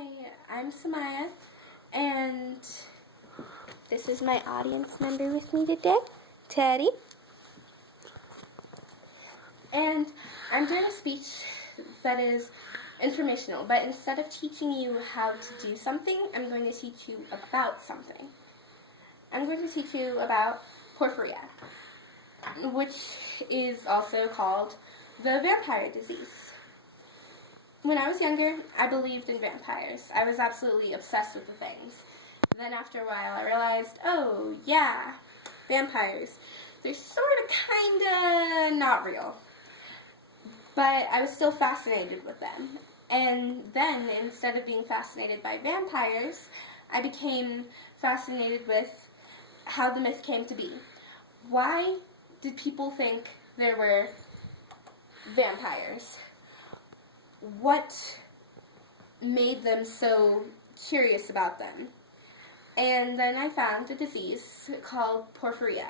Hi, I'm Samaya, and this is my audience member with me today, Teddy. And I'm doing a speech that is informational, but instead of teaching you how to do something, I'm going to teach you about something. I'm going to teach you about porphyria, which is also called the vampire disease. When I was younger, I believed in vampires. I was absolutely obsessed with the things. Then after a while, I realized, oh yeah, vampires. They're sort of kinda not real. But I was still fascinated with them. And then, instead of being fascinated by vampires, I became fascinated with how the myth came to be. Why did people think there were vampires? What made them so curious about them? And then I found a disease called porphyria,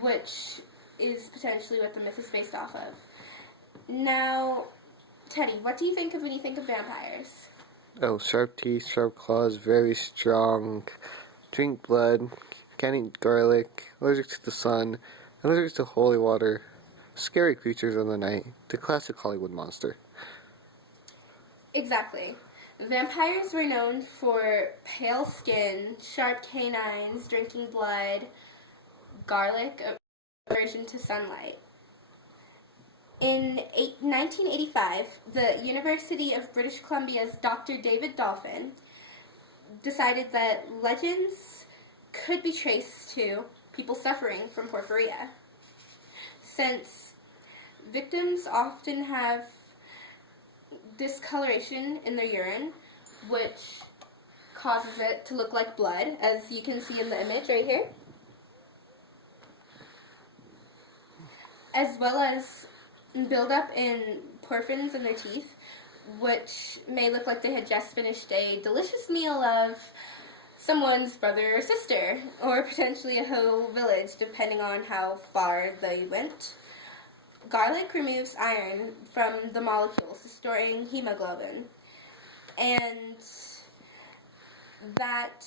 which is potentially what the myth is based off of. Now, Teddy, what do you think of when you think of vampires? Oh, sharp teeth, sharp claws, very strong, drink blood, can't eat garlic, allergic to the sun, allergic to holy water, scary creatures in the night, the classic Hollywood monster. Exactly. Vampires were known for pale skin, sharp canines, drinking blood, garlic, aversion to sunlight. In 1985, the University of British Columbia's Dr. David Dolphin decided that legends could be traced to people suffering from porphyria, since victims often have discoloration in their urine, which causes it to look like blood, as you can see in the image right here, as well as buildup in porphins in their teeth, which may look like they had just finished a delicious meal of someone's brother or sister, or potentially a whole village, depending on how far they went. Garlic removes iron from the molecules, storing hemoglobin, and that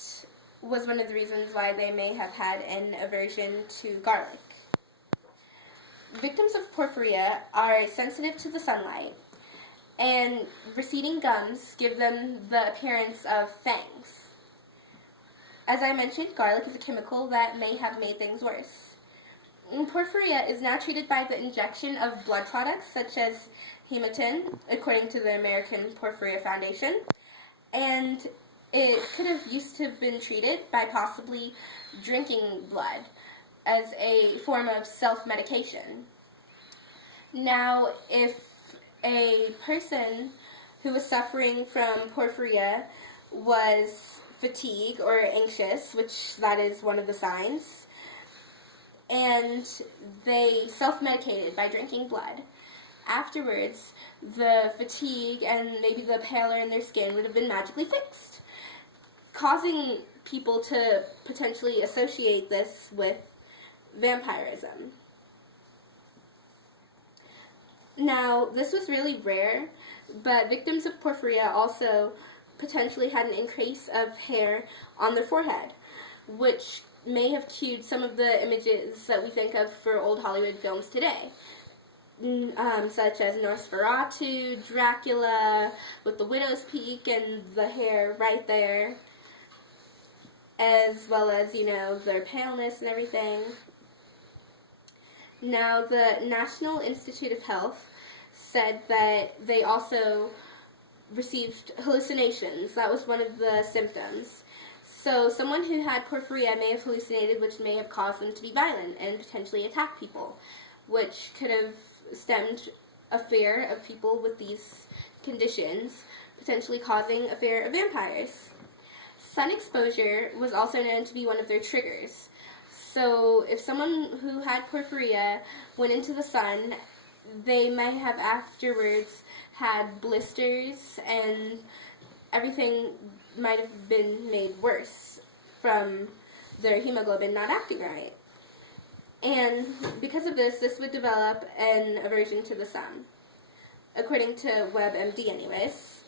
was one of the reasons why they may have had an aversion to garlic. Victims of porphyria are sensitive to the sunlight, and receding gums give them the appearance of fangs. As I mentioned, garlic is a chemical that may have made things worse. Porphyria is now treated by the injection of blood products such as hematin, according to the American Porphyria Foundation, and it could have used to have been treated by possibly drinking blood as a form of self-medication. Now, if a person who was suffering from porphyria was fatigued or anxious, which that is one of the signs, and they self-medicated by drinking blood, afterwards the fatigue and maybe the pallor in their skin would have been magically fixed, causing people to potentially associate this with vampirism. Now, this was really rare, but victims of porphyria also potentially had an increase of hair on their forehead, which may have cued some of the images that we think of for old Hollywood films today, such as Nosferatu, Dracula, with the widow's peak and the hair right there, as well as, their paleness and everything. Now, the National Institute of Health said that they also received hallucinations. That was one of the symptoms. So someone who had porphyria may have hallucinated, which may have caused them to be violent and potentially attack people, which could have stemmed a fear of people with these conditions, potentially causing a fear of vampires. Sun exposure was also known to be one of their triggers. So if someone who had porphyria went into the sun, they may have afterwards had blisters, and everything might have been made worse from their hemoglobin not acting right. And because of this, this would develop an aversion to the sun, according to WebMD anyways.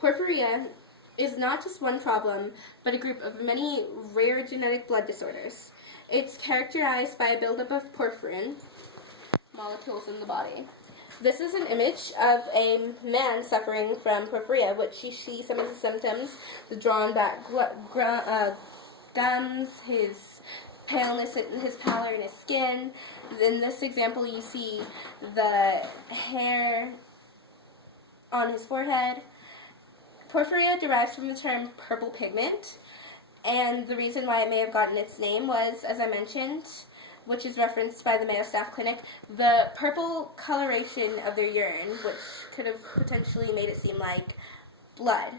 Porphyria is not just one problem, but a group of many rare genetic blood disorders. It's characterized by a buildup of porphyrin molecules in the body. This is an image of a man suffering from porphyria, which you see some of the symptoms: the drawn back gums, his paleness, his pallor in his skin. In this example, you see the hair on his forehead. Porphyria derives from the term purple pigment, and the reason why it may have gotten its name was, as I mentioned, which is referenced by the Mayo Staff Clinic, the purple coloration of their urine, which could have potentially made it seem like blood.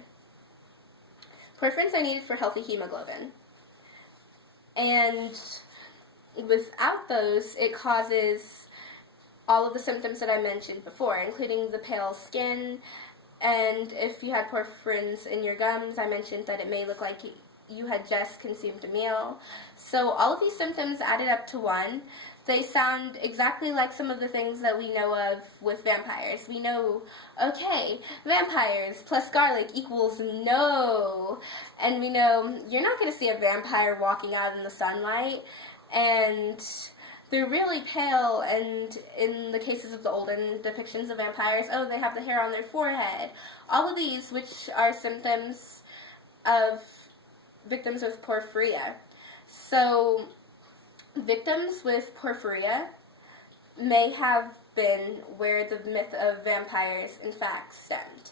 Porphyrins are needed for healthy hemoglobin, and without those, it causes all of the symptoms that I mentioned before, including the pale skin. And if you had porphyrins in your gums, I mentioned that it may look like you had just consumed a meal. So all of these symptoms added up to one. They sound exactly like some of the things that we know of with vampires. We know, okay, vampires plus garlic equals no. And we know you're not going to see a vampire walking out in the sunlight. And they're really pale, and in the cases of the olden depictions of vampires, oh, they have the hair on their forehead. All of these, which are symptoms of victims with porphyria. So, victims with porphyria may have been where the myth of vampires, in fact, stemmed.